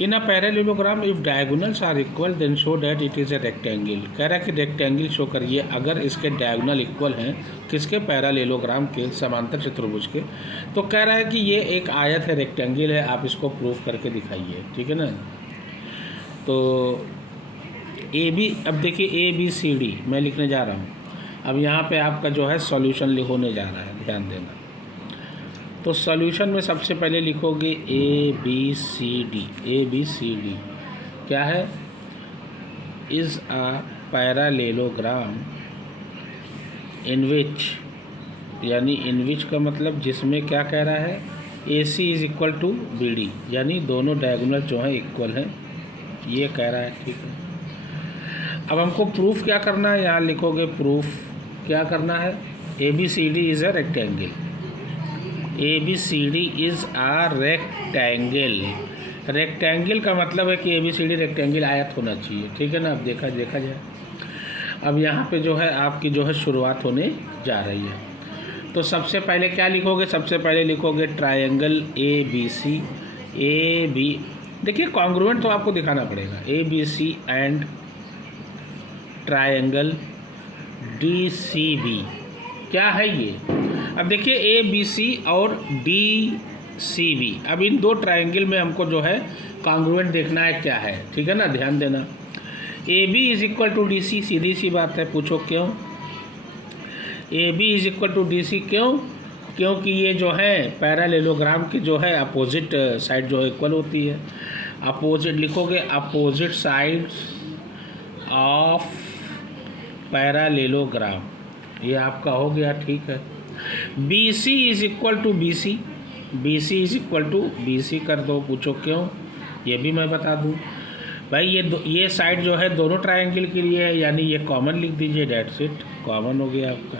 In a parallelogram if diagonals are equal then show that it is a rectangle. कह रहा है कि rectangle show करिए अगर इसके डायगोनल इक्वल हैं, किसके, पैरेललोग्राम के, समांतर चतुर्भुज के। तो कह रहा है कि ये एक आयत है, रेक्टेंगल है, आप इसको प्रूफ करके दिखाइए। ठीक है ना। तो ए बी, अब देखिए ABCD मैं लिखने जा रहा हूँ। अब यहाँ पे आपका जो है सॉल्यूशन होने जा रहा है, ध्यान देना। तो सॉल्यूशन में सबसे पहले लिखोगे ABCD क्या है, इज़ अ पैरेललोग्राम इन विच, यानी इन विच का मतलब जिसमें क्या कह रहा है, AC is equal to BD, यानी दोनों डायगोनल जो हैं इक्वल हैं, ये कह रहा है। ठीक है। अब हमको प्रूफ क्या करना है, यहाँ लिखोगे प्रूफ क्या करना है, ABCD is a rectangle. ABCD is a rectangle. Rectangle का मतलब है कि ABCD रेक्टेंगल आयत होना चाहिए। ठीक है ना। अब देखा जाए, अब यहाँ पे जो है आपकी जो है शुरुआत होने जा रही है। तो सबसे पहले क्या लिखोगे, सबसे पहले लिखोगे ट्रायंगल ABC, AB, देखिए कॉन्ग्रुएंट तो आपको दिखाना पड़ेगा, ABC एंड ट्रायंगल DCB। क्या है ये, अब देखिए ABC और DCB, अब इन दो ट्रायंगल में हमको जो है कॉन्ग्रुएंट देखना है क्या है। ठीक है ना, ध्यान देना। AB is equal to DC, सीधी सी बात है, पूछो क्यों। AB is equal to DC क्यों, क्योंकि ये जो है पैरेललोग्राम की जो है अपोजिट साइड जो है इक्वल होती है। अपोजिट लिखोगे, अपोजिट साइड्स ऑफ पैरेललोग्राम, ये आपका हो गया। ठीक है। BC is equal to BC, BC is equal to BC कर दो, पूछो क्यों, ये भी मैं बता दूं भाई। ये साइड जो है दोनों ट्रायंगल के लिए है, यानी ये कॉमन लिख दीजिए, डेट्स इट, कॉमन हो गया आपका,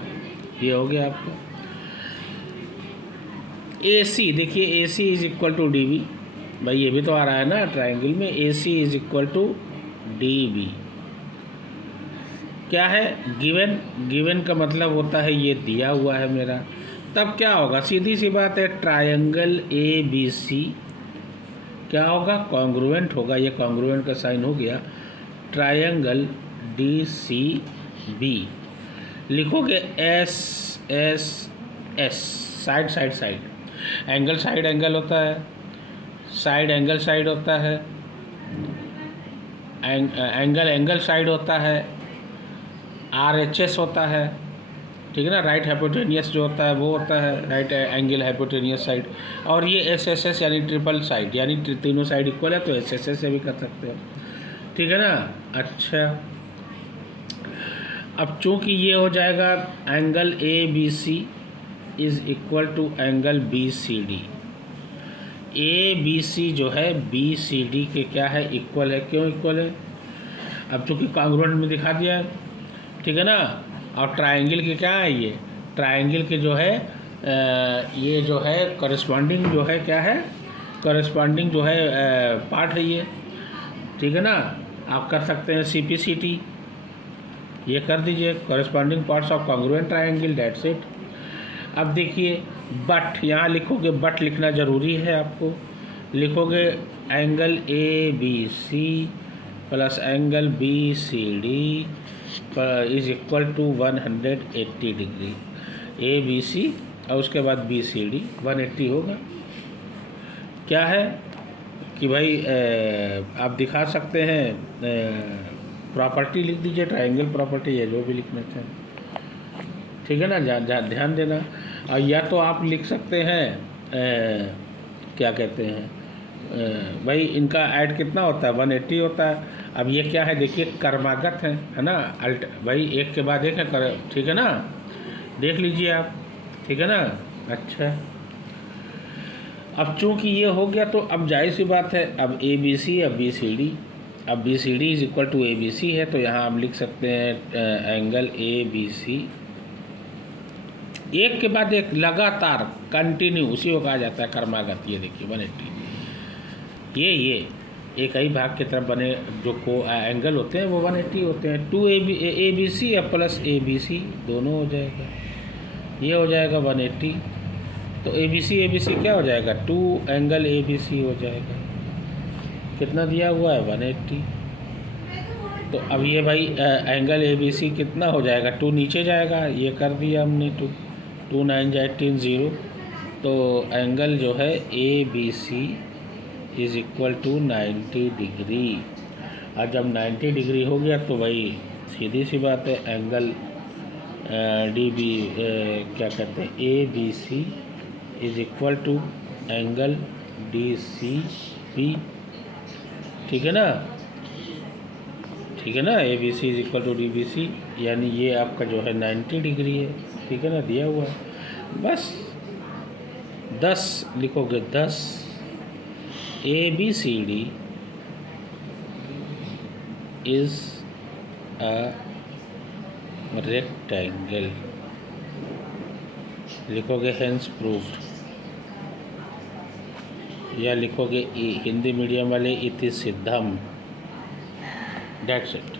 ये हो गया आपका। AC देखिए, AC is equal to DB, भाई ये भी तो आ रहा है ना ट्रायंगल में, AC is equal to DB। क्या है, गिवन, गिवन का मतलब होता है ये दिया हुआ है मेरा। तब क्या होगा, सीधी सी बात है, ट्रायंगल ABC क्या होगा, कॉन्ग्रुएंट होगा, ये कॉन्ग्रुएंट का साइन हो गया। ट्रायंगल DCB लिखोगे SSS, side side side, angle side angle होता है, साइड एंगल साइड होता है, एंगल एंगल साइड होता है, RHS होता है। ठीक है ना, राइट हाइपोटेनियस जो होता है वो होता है राइट एंगल हाइपोटेनियस साइड। और ये SSS यानी ट्रिपल साइड, यानी तीनों साइड इक्वल है, तो SSS से भी कर सकते हो। ठीक है ना। अच्छा, अब चूँकि ये हो जाएगा angle ABC is equal to angle BCD, ABC जो है BCD के क्या है, इक्वल है। क्यों इक्वल है, अब चूँकि कॉन्ग्रुएंट में दिखा दिया है। ठीक है ना। और ट्रायंगल के क्या है, ये ट्रायंगल के जो है ये जो है करस्पॉन्डिंग जो है क्या है, करस्पॉन्डिंग जो है पार्ट है ये। ठीक है ना। आप कर सकते हैं CPCT, ये कर दीजिए, corresponding parts of congruent triangle, that's it. अब देखिए बट, यहाँ लिखोगे, बट लिखना ज़रूरी है आपको। लिखोगे angle ABC plus angle BCD is equal to 180 degree. ABC और उसके बाद BCD 180 होगा। क्या है कि भाई आप दिखा सकते हैं, प्रॉपर्टी लिख दीजिए, ट्रायंगल प्रॉपर्टी, या जो भी लिखना चाहें। ठीक है ना, ध्यान देना। और या तो आप लिख सकते हैं क्या कहते हैं, भाई इनका ऐड कितना होता है, 180 होता है। अब ये क्या है, देखिए कर्मागत है ना, भाई एक के बाद एक है कर। ठीक है ना, देख लीजिए आप। ठीक है ना। अच्छा, अब चूँकि ये हो गया तो अब जाहिर सी बात है, अब ABC, अब BCD, अब BCD is equal to ABC है, तो यहाँ हम लिख सकते हैं एंगल ABC, एक के बाद एक लगातार कंटिन्यू, उसी को कहा जाता है कर्मागत। ये देखिए 180, ये एक ही भाग की तरफ बने जो को एंगल होते हैं वो 180 होते हैं। 2ABC या प्लस ABC दोनों हो जाएगा, ये हो जाएगा 180। तो ABC क्या हो जाएगा, 2 एंगल ABC हो जाएगा। कितना दिया हुआ है 180। तो अब ये भाई एंगल ए बी सी कितना हो जाएगा, 2 नीचे जाएगा, ये कर दिया हमने 2 9 जा 18 0। तो एंगल जो है A B C is equal to 90 degree. और जब 90 डिग्री हो गया तो भाई सीधी सी बात है, एंगल डी बी क्या कहते हैं A B C is equal to angle D C P. ठीक है ना, ठीक है ना, A B C is equal to D B C, यानी ये आपका जो है 90 डिग्री है। ठीक है ना, दिया हुआ है। बस 10 लिखोगे, 10 A B C D is a rectangle, लिखोगे हेंस प्रूव्ड, या लिखोगे हिंदी मीडियम वाले इति सिद्धम। That's it.